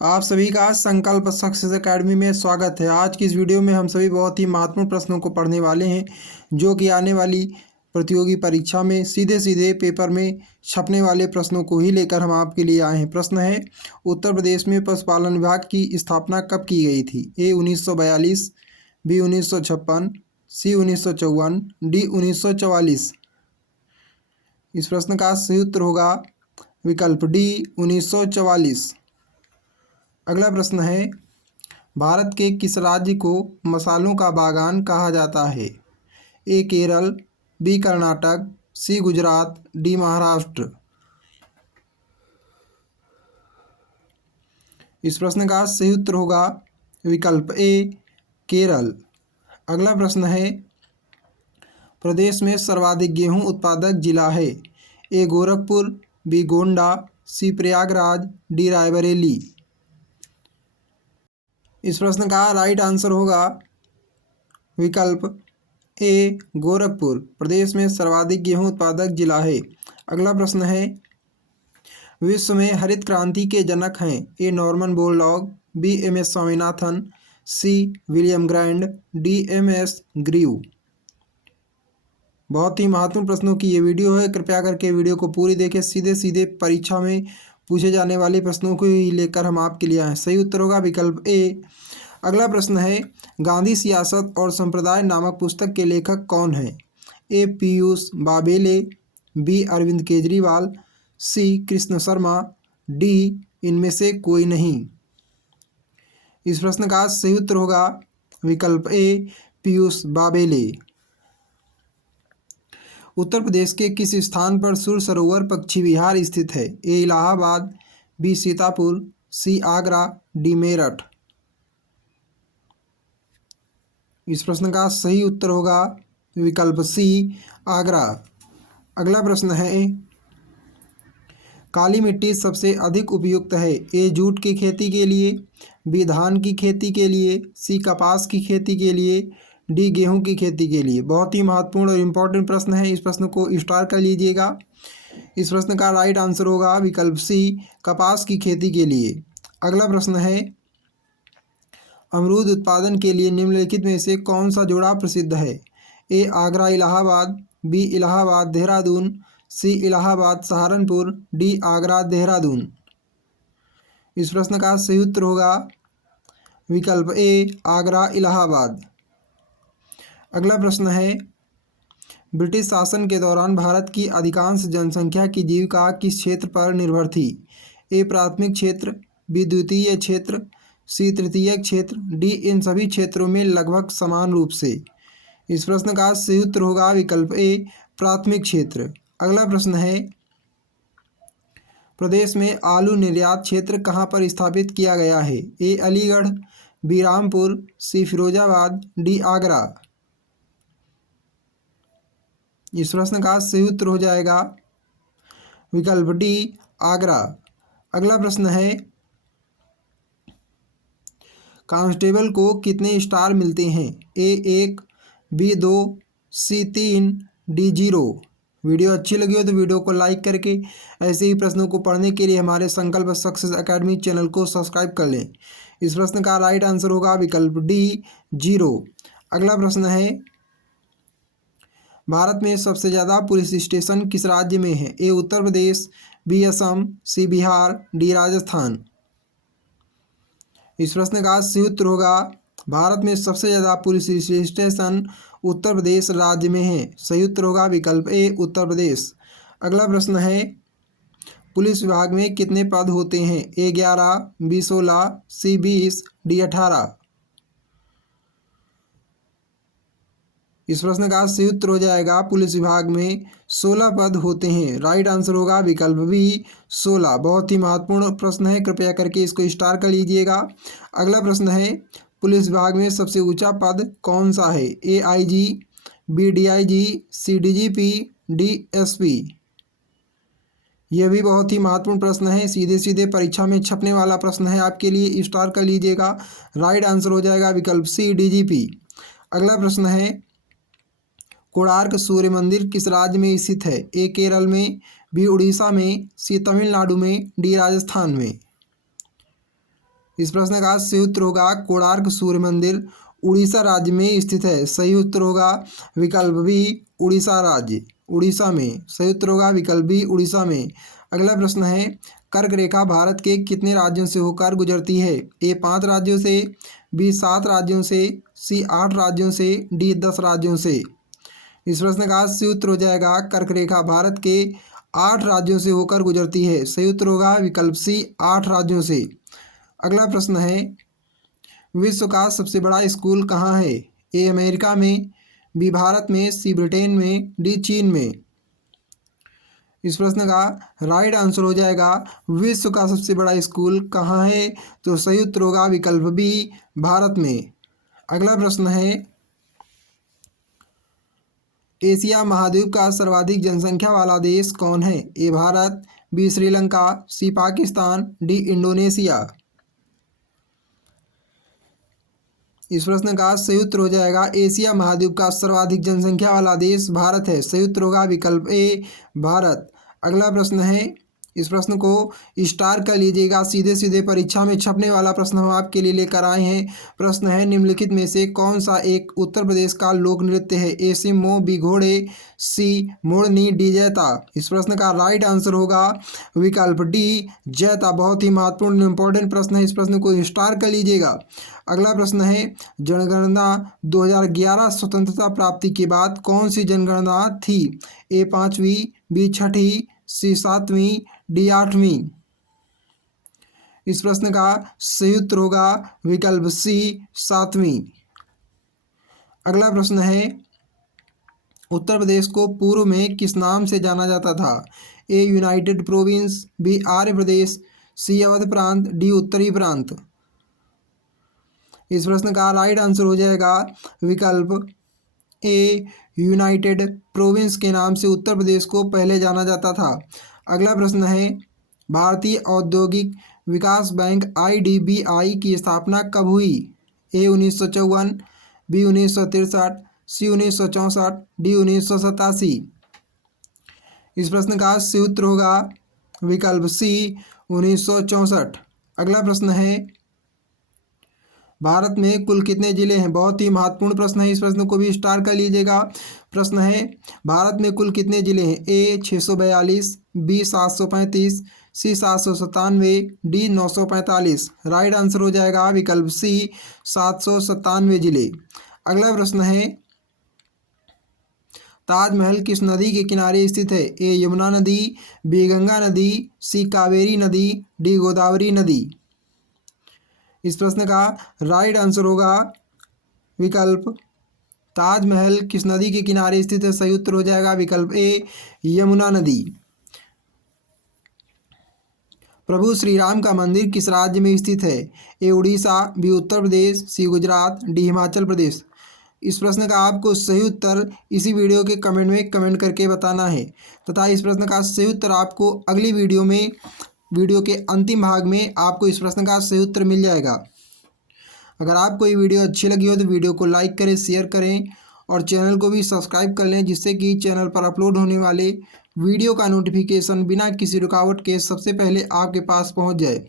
आप सभी का संकल्प सक्सेस एकेडमी में स्वागत है। आज की इस वीडियो में हम सभी बहुत ही महत्वपूर्ण प्रश्नों को पढ़ने वाले हैं जो कि आने वाली प्रतियोगी परीक्षा में सीधे सीधे पेपर में छपने वाले प्रश्नों को ही लेकर हम आपके लिए आए हैं। प्रश्न है, उत्तर प्रदेश में पशुपालन विभाग की स्थापना कब की गई थी? ए 1942, बी 1956, सी 1954, डी 1944। इस प्रश्न का सही उत्तर होगा विकल्प डी 1944। अगला प्रश्न है, भारत के किस राज्य को मसालों का बागान कहा जाता है? ए केरल, बी कर्नाटक, सी गुजरात, डी महाराष्ट्र। इस प्रश्न का सही उत्तर होगा विकल्प ए केरल। अगला प्रश्न है, प्रदेश में सर्वाधिक गेहूं उत्पादक जिला है? ए गोरखपुर, बी गोंडा, सी प्रयागराज, डी रायबरेली। इस प्रश्न का राइट आंसर होगा विकल्प ए गोरखपुर। प्रदेश में सर्वाधिक गेहूं उत्पादक जिला है। अगला प्रश्न है, विश्व में हरित क्रांति के जनक हैं? A Norman Borlaug, B M S Swaminathan, C William Grand, D M S Grieve. बहुत ही महत्वपूर्ण प्रश्नों की ये वीडियो है। कृपया करके वीडियो को पूरी देखें। सीधे सीधे परीक्षा में पूछे जाने वाले प्रश्नों को ही लेकर हम आपके लिए आए। सही उत्तर होगा विकल्प ए। अगला प्रश्न है, गांधी सियासत और संप्रदाय नामक पुस्तक के लेखक कौन हैं? ए पीयूष बाबेले, बी अरविंद केजरीवाल, सी कृष्ण शर्मा, डी इनमें से कोई नहीं। इस प्रश्न का सही उत्तर होगा विकल्प ए पीयूष बाबेले। उत्तर प्रदेश के किस स्थान पर सुर सरोवर पक्षी विहार स्थित है? ए इलाहाबाद, बी सीतापुर, सी आगरा, डी मेरठ। इस प्रश्न का सही उत्तर होगा विकल्प सी आगरा। अगला प्रश्न है, काली मिट्टी सबसे अधिक उपयुक्त है? ए जूट की खेती के लिए, बी धान की खेती के लिए, सी कपास की खेती के लिए, डी गेहूं की खेती के लिए। बहुत ही महत्वपूर्ण और इम्पोर्टेंट प्रश्न है। इस प्रश्न को स्टार कर लीजिएगा। इस प्रश्न का राइट आंसर होगा विकल्प सी कपास की खेती के लिए। अगला प्रश्न है, अमरूद उत्पादन के लिए निम्नलिखित में से कौन सा जोड़ा प्रसिद्ध है? ए आगरा इलाहाबाद, बी इलाहाबाद देहरादून, सी इलाहाबाद सहारनपुर, डी आगरा देहरादून। इस प्रश्न का सही उत्तर होगा विकल्प ए आगरा इलाहाबाद। अगला प्रश्न है, ब्रिटिश शासन के दौरान भारत की अधिकांश जनसंख्या की जीविका किस क्षेत्र पर निर्भर थी? ए प्राथमिक क्षेत्र, बी द्वितीय क्षेत्र, सी तृतीय क्षेत्र, डी इन सभी क्षेत्रों में लगभग समान रूप से। इस प्रश्न का सही उत्तर होगा विकल्प ए प्राथमिक क्षेत्र। अगला प्रश्न है, प्रदेश में आलू निर्यात क्षेत्र कहाँ पर स्थापित किया गया है? ए अलीगढ़, बी रामपुर, सी फिरोजाबाद, डी आगरा। इस प्रश्न का सही उत्तर हो जाएगा विकल्प डी आगरा। अगला प्रश्न है, कांस्टेबल को कितने स्टार मिलते हैं? ए 1, बी 2, सी 3, डी 0। वीडियो अच्छी लगी हो तो वीडियो को लाइक करके ऐसे ही प्रश्नों को पढ़ने के लिए हमारे संकल्प सक्सेस एकेडमी चैनल को सब्सक्राइब कर लें। इस प्रश्न का राइट आंसर होगा विकल्प डी 0। अगला प्रश्न है, भारत में सबसे ज़्यादा पुलिस स्टेशन किस राज्य में है? ए उत्तर प्रदेश, बी असम, सी बिहार, डी राजस्थान। इस प्रश्न का सही उत्तर होगा भारत में सबसे ज़्यादा पुलिस स्टेशन उत्तर प्रदेश राज्य में है। सही उत्तर होगा विकल्प ए उत्तर प्रदेश। अगला प्रश्न है, पुलिस विभाग में कितने पद होते हैं? ए 11, बी 16, सी 20, डी 18। इस प्रश्न का सही उत्तर हो जाएगा पुलिस विभाग में 16 पद होते हैं। राइट आंसर होगा विकल्प बी 16। बहुत ही महत्वपूर्ण प्रश्न है, कृपया करके इसको स्टार कर लीजिएगा। अगला प्रश्न है, पुलिस विभाग में सबसे ऊंचा पद कौन सा है? ए आईजी, बी डीआईजी, सी डीजीपी, डी एसपी। यह भी बहुत ही महत्वपूर्ण प्रश्न है, सीधे सीधे परीक्षा में छपने वाला प्रश्न है। आपके लिए स्टार कर लीजिएगा। राइट आंसर हो जाएगा विकल्प सी डीजीपी। अगला प्रश्न है, कोणार्क सूर्य मंदिर किस राज्य में स्थित है? ए केरल में, बी उड़ीसा में, सी तमिलनाडु में, डी राजस्थान में। इस प्रश्न का सही उत्तर होगा कोणार्क सूर्य मंदिर उड़ीसा राज्य में स्थित है। सही उत्तर होगा विकल्प बी उड़ीसा राज्य, उड़ीसा में। सही उत्तर होगा विकल्प बी उड़ीसा में। अगला प्रश्न है कर्क रेखा भारत के कितने राज्यों से होकर गुजरती है? ए 5 राज्यों से, बी 7 राज्यों से, सी 8 राज्यों से, डी 10 राज्यों से। इस प्रश्न का सही उत्तर हो जाएगा कर्क रेखा भारत के 8 राज्यों से होकर गुजरती है। सही उत्तर होगा विकल्प सी 8 राज्यों से। अगला प्रश्न है विश्व का सबसे बड़ा स्कूल कहाँ है? ए अमेरिका में, बी भारत में, सी ब्रिटेन में, डी चीन में। इस प्रश्न का राइट आंसर हो जाएगा विश्व का सबसे बड़ा स्कूल कहाँ है? तो सही उत्तर होगा विकल्प बी भारत में। अगला प्रश्न है एशिया महाद्वीप का सर्वाधिक जनसंख्या वाला देश कौन है? ए भारत, बी श्रीलंका, सी पाकिस्तान, डी इंडोनेशिया। इस प्रश्न का सही उत्तर हो जाएगा एशिया महाद्वीप का सर्वाधिक जनसंख्या वाला देश भारत है। सही उत्तर होगा विकल्प ए भारत। अगला प्रश्न है इस प्रश्न को स्टार कर लीजिएगा, सीधे सीधे परीक्षा में छपने वाला प्रश्न हम आपके लिए लेकर आए हैं। प्रश्न है निम्नलिखित में से कौन सा एक उत्तर प्रदेश का लोक नृत्य है? ए सिम्मो, बी घोड़े, सी मोरनी, डी जैता। इस प्रश्न का राइट आंसर होगा विकल्प डी जैता। बहुत ही महत्वपूर्ण इंपॉर्टेंट प्रश्न है, इस प्रश्न को स्टार कर लीजिएगा। अगला प्रश्न है जनगणना 2011 स्वतंत्रता प्राप्ति के बाद कौन सी जनगणना थी? ए 5वीं, बी 6ठी, सी 7वीं, डी 8वीं। इस प्रश्न का सही उत्तर होगा विकल्प सी 7वीं। अगला प्रश्न है उत्तर प्रदेश को पूर्व में किस नाम से जाना जाता था? ए यूनाइटेड प्रोविंस, बी आर्य प्रदेश, सी अवध प्रांत, डी उत्तरी प्रांत। इस प्रश्न का राइट आंसर हो जाएगा विकल्प ए यूनाइटेड प्रोविंस के नाम से उत्तर प्रदेश को पहले जाना जाता था। अगला प्रश्न है भारतीय औद्योगिक विकास बैंक IDBI की स्थापना कब हुई? ए 1954, बी 1963, सी 1964, डी 1987। इस प्रश्न का सही उत्तर होगा विकल्प सी 1964। अगला प्रश्न है भारत में कुल कितने जिले हैं? बहुत ही महत्वपूर्ण प्रश्न है, इस प्रश्न को भी स्टार कर लीजिएगा। प्रश्न है भारत में कुल कितने जिले हैं? ए 642, बी 735, सी 797, डी 945। राइट आंसर हो जाएगा विकल्प सी 797 जिले। अगला प्रश्न है ताजमहल किस नदी के किनारे स्थित है? ए यमुना नदी, बी गंगा नदी, सी कावेरी नदी, डी गोदावरी नदी। इस प्रश्न का राइट आंसर होगा विकल्प ताजमहल किस नदी के किनारे स्थित है? सही उत्तर हो जाएगा विकल्प ए यमुना नदी। प्रभु श्री राम का मंदिर किस राज्य में स्थित है? ए उड़ीसा, बी उत्तर प्रदेश, सी गुजरात, डी हिमाचल प्रदेश। इस प्रश्न का आपको सही उत्तर इसी वीडियो के कमेंट में कमेंट करके बताना है तथा इस प्रश्न का सही उत्तर आपको अगली वीडियो में वीडियो के अंतिम भाग में आपको इस प्रश्न का सही उत्तर मिल जाएगा। अगर आपको ये वीडियो अच्छी लगी हो तो वीडियो को लाइक करें, शेयर करें और चैनल को भी सब्सक्राइब कर लें, जिससे कि चैनल पर अपलोड होने वाले वीडियो का नोटिफिकेशन बिना किसी रुकावट के सबसे पहले आपके पास पहुंच जाए।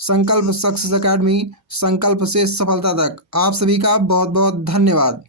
संकल्प सक्सेस अकेडमी, संकल्प से सफलता तक। आप सभी का बहुत बहुत धन्यवाद।